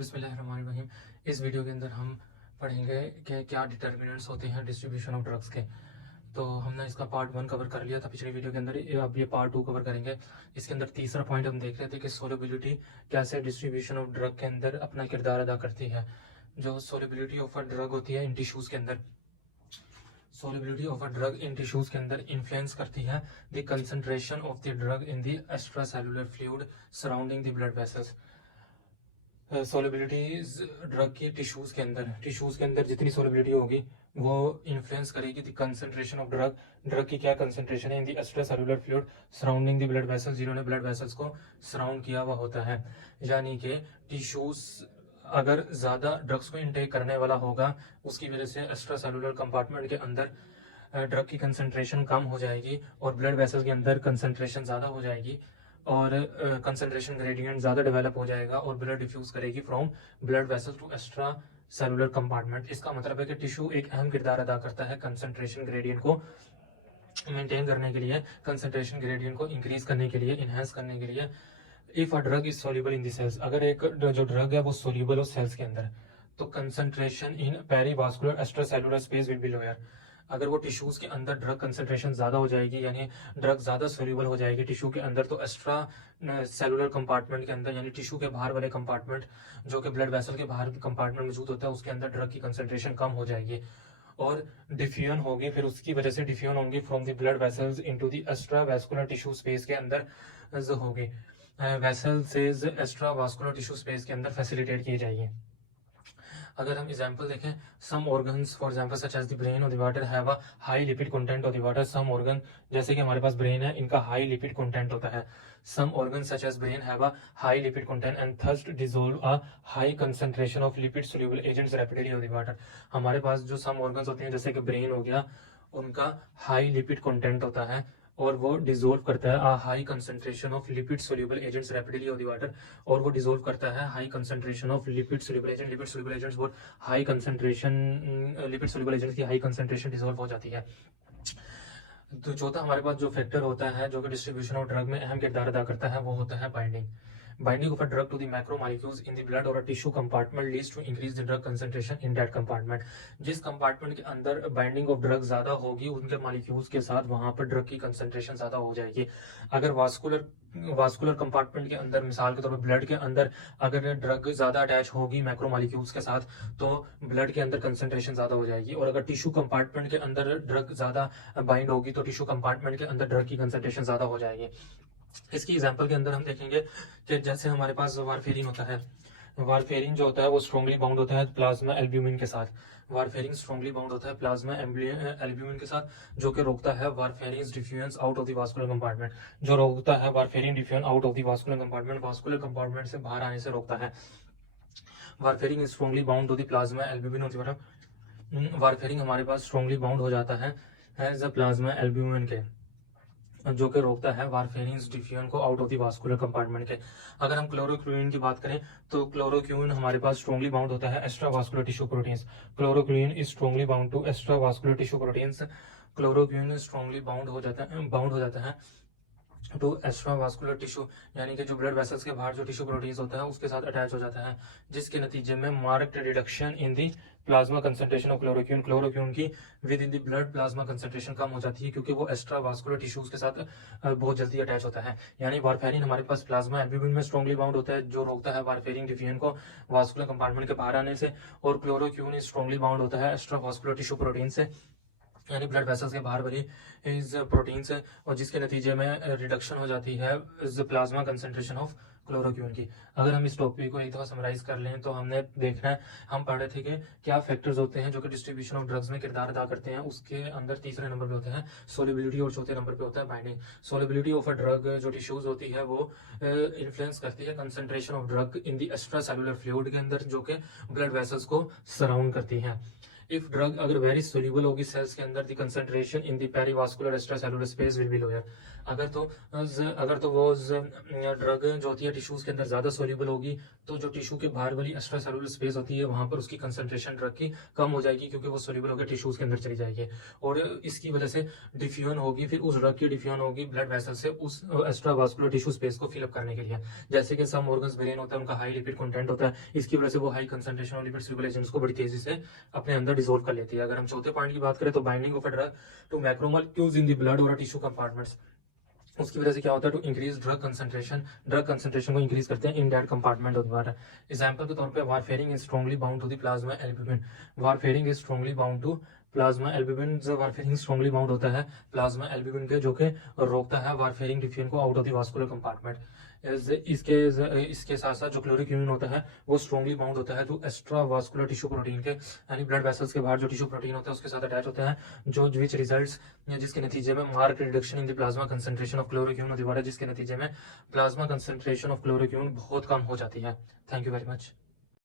बिस्मिल्लाहिर्रहमानिर्रहीम। इस वीडियो के अंदर हम पढ़ेंगे कि क्या डिटर्मिनेंट्स होते हैं डिस्ट्रीब्यूशन ऑफ ड्रग्स के। तो हमने इसका पार्ट 1 कवर कर लिया था पिछली वीडियो के अंदर। अब ये पार्ट 2 कवर करेंगे। इसके अंदर तीसरा पॉइंट हम देख रहे थे कि सोलिबिलिटी कैसे डिस्ट्रीब्यूशन ऑफ ड्रग के अंदर अपना किरदार अदा करती है। जो सोलिबिलिटी ऑफ अ ड्रग होती है इन टिश्यूज के अंदर, solubility of a drug in tissues के अंदर इन्फ्लुएंस करती है the concentration of the drug in the extra cellular fluid surrounding the blood vessels. Solubility drug की टिश्यूज के अंदर जितनी सोलिबिलिटी होगी वो इन्फ्लुएंस करेगी द कंसंट्रेशन ऑफ ड्रग की क्या कंसंट्रेशन है in the extra cellular fluid surrounding the blood vessels, जिन्होंने ब्लड वेसल्स को सराउंड किया हुआ होता है। यानी कि टिश्यूज अगर ज़्यादा ड्रग्स को इनटेक करने वाला होगा उसकी वजह से एक्स्ट्रा सेलुलर कंपार्टमेंट के अंदर ड्रग की कंसंट्रेशन कम हो जाएगी और ब्लड वेसल्स के अंदर कंसंट्रेशन ज़्यादा हो जाएगी और कंसंट्रेशन ग्रेडियंट ज़्यादा डेवलप हो जाएगा और ब्लड डिफ्यूज करेगी from blood vessel to extracellular compartment. इसका मतलब है कि टिश्यू एक अहम किरदार अदा करता है कंसंट्रेशन ग्रेडियंट को मेंटेन करने के लिए, कंसंट्रेशन ग्रेडियंट को इंक्रीज करने के लिए, इनहेंस करने के लिए। If a drug is soluble in the cells, अगर एक जो ड्रग है वो सोल्यूबल हो सेल्स के अंदर तो concentration in perivascular extra cellular space will be lower. अगर वो टिश्यूज के अंदर ड्रग कंसंट्रेशन ज़्यादा हो जाएगी यानी ड्रग ज़्यादा सोल्यूबल हो जाएगी टिश्यू के अंदर, तो एक्स्ट्रा सेलुलर कंपार्टमेंट के अंदर यानी टिश्यू के बाहर वाले कंपार्टमेंट जो कि ब्लड वेसल के बाहर कंपार्टमेंट मौजूद होता है उसके अंदर ड्रग की कंसंट्रेशन कम हो जाएगी और डिफ्यूजन होगी। फिर उसकी वजह से डिफ्यूजन होंगी from the blood vessels into the extra vascular tissue space के अंदर जो होगी, वेसल से एक्स्ट्रा वास्कुलर टिश्यू स्पेस के अंदर फैसिलिटेट की जाएगी। अगर हम एग्जांपल देखें, some organs for example such as the brain और the water have a high lipid content of the water. Some organ जैसे कि हमारे पास ब्रेन है, इनका हाई लिपिड कंटेंट होता है। Some organ such as brain have a high lipid content and thirst dissolve a high concentration of lipid soluble agents rapidly of the water. हमारे पास जो सम ऑर्गन्स होते हैं जैसे कि ब्रेन हो गया, उनका हाई लिपिड कंटेंट होता है और वो डिसॉल्व करता है high concentration of lipid soluble agents rapidly of the water, और वो डिसॉल्व करता है high concentration of lipid soluble agent. Lipid soluble agents वो high concentration, lipid soluble agents की हाई कंसंट्रेशन डिसॉल्व हो जाती है। तो चौथा हमारे पास जो फैक्टर होता है जो कि डिस्ट्रीब्यूशन ऑफ ड्रग में अहम किरदार अदा करता है वो होता है binding. Binding of a drug to the macromolecules in the blood or a tissue compartment leads to increase the drug concentration in that compartment। जिस कंपार्टमेंट के अंदर बाइंडिंग ऑफ ड्रग ज्यादा होगी उनके मॉलिक्यूल्स के साथ वहां पर ड्रग की कंसंट्रेशन ज्यादा हो जाएगी। अगर वास्कुलर कंपार्टमेंट के अंदर मिसाल के तौर पर ब्लड के अंदर अगर ड्रग ज्यादा अटैच होगी मैक्रोमॉलिक्यूल्स के साथ तो ब्लड के अंदर कंसंट्रेशन ज्यादा हो जाएगी, और अगर टिश्यू कंपार्टमेंट के अंदर ड्रग ज्यादा बाइंड होगी तो टिश्यू कंपार्टमेंट के अंदर ड्रग की कंसंट्रेशन ज्यादा हो जाएगी। इसकी एग्जांपल के अंदर हम देखेंगे कि जैसे हमारे पास वारफेरिन होता है, वारफेरिन जो होता है वो स्ट्रॉन्गली बाउंड होता है प्लाज्मा एल्ब्यूमिन के साथ। वारफेरिन स्ट्रॉन्गली बाउंड होता है प्लाज्मा एल्ब्यूमिन के साथ जो कि रोकता है warfarin diffusion out of the vascular compartment, जो रोकता है warfarin diffusion out of the vascular compartment, vascular compartment से बाहर आने से रोकता है। Warfarin is strongly bound to the plasma albumin होती है। वारफेरिन हमारे पास स्ट्रॉन्गली बाउंड हो जाता है एज द प्लाज्मा एल्ब्यूमिन के, जो कि रोकता है वारफेरिन डिफ्यूजन को out of the vascular compartment के। अगर हम क्लोरोक्विन की बात करें तो क्लोरोक्विन हमारे पास स्ट्रॉन्गली बाउंड होता है extravascular tissue proteins. Chloroquine is strongly bound to extravascular tissue proteins. Chloroquine strongly bound हो जाता है टू एक्स्ट्रा वास्कुलर टिश्यू, यानी कि जो ब्लड वेसल्स के बाहर जो टिश्यू प्रोटीन्स होता है उसके साथ अटैच हो जाता है, जिसके नतीजे में marked reduction in the plasma concentration of chloroquine, chloroquine की with in the blood plasma concentration कम हो जाती है क्योंकि वो एक्स्ट्रा वास्कुलर टिश्यूज के साथ बहुत जल्दी अटैच होता है। यानी वारफेरिन हमारे पास प्लाज्मा एल्ब्यूमिन में स्ट्रॉन्गली बाउंड होता है जो रोकता है वारफेरिन डिफ्यूजन को वास्कुलर कंपार्टमेंट के बाहर आने से, और क्लोरोक्विन स्ट्रॉन्गली बाउंड होता है एक्स्ट्रा वास्कुलर टिश्यू प्रोटीन से यानी ब्लड वेसल्स के बाहर वाली इस प्रोटीन से, और जिसके नतीजे में रिडक्शन हो जाती है इस प्लाज्मा कंसंट्रेशन ऑफ क्लोरोक्विन की। अगर हम इस टॉपिक को एक दफा समराइज कर लें तो हमने देखना है, हम पढ़ रहे थे कि क्या फैक्टर्स होते हैं जो कि डिस्ट्रीब्यूशन ऑफ ड्रग्स में किरदार अदा करते हैं। उसके अंदर तीसरे नंबर पे होता है सोलिबिलिटी और चौथे नंबर पे होता है binding. Solubility of a drug जो टिश्यूज होती है वो इन्फ्लुएंस करती है concentration of drug in the extra cellular fluid के अंदर जो कि ब्लड वेसल्स को सराउंड करती है। इफ ड्रग अगर वेरी सोल्यूबल होगी सेल्स के अंदर, the concentration in the perivascular extracellular space will be lower. अगर तो वो ड्रग जो होती है टिश्यूज के अंदर ज्यादा सोल्यूबल होगी, तो जो टिश्यू के बाहर वाली एक्स्ट्रासेलुलर स्पेस होती है वहां पर उसकी कंसंट्रेशन ड्रग की कम हो जाएगी, क्योंकि वो सोल्यूबल होकर टिश्यूज के अंदर चली जाएगी, और इसकी वजह से डिफ्यूजन होगी, फिर उस ड्रग की डिफ्यूजन होगी ब्लड वेसल से उस एक्स्ट्रावास्कुलर टिश्यू स्पेस को फिलअप करने के लिए। जैसे कि सम ऑर्गन्स ब्रेन होता है, उनका हाई लिपिड कंटेंट होता है, इसकी वजह से वो high concentration of lipid soluble agents को बड़ी तेजी से अपने अंदर डिसॉल्व कर लेती है। अगर हम चौथे पॉइंट की बात करें तो binding of a drug to macromolecules in the blood और टिश्यू कंपार्टमेंट्स, उसकी वजह से क्या होता है, टू इंक्रीज ड्रग कंसंट्रेशन को इंक्रीज करते हैं in that compartment of the. Example के तौर पे warfarin is strongly bound to the plasma albumin. Warfarin is strongly bound to plasma albumin. जब वारफेरिन स्ट्रांगली बाउंड होता है प्लाज्मा एल्ब्यूमिन के, जो कि रोकता है वारफेरिन डिफ्यूजन को out of the vascular compartment. इसके साथ साथ जो क्लोरोक्विनिन होता है वो स्ट्रांगली बाउंड होता है जो एक्स्ट्रा वास्कुलर टिश्यू प्रोटीन के, यानी ब्लड वेसल्स के बाहर जो टिश्यू प्रोटीन होता है उसके साथ अटैच होते हैं, जो विच रिजल्ट्स जिसके नतीजे में mark reduction in the plasma concentration of chloroquinine होती है, जिसके नतीजे में प्लाज्मा कंसंट्रेशन ऑफ क्लोरोक्विनिन बहुत कम हो जाती है। Thank you very much.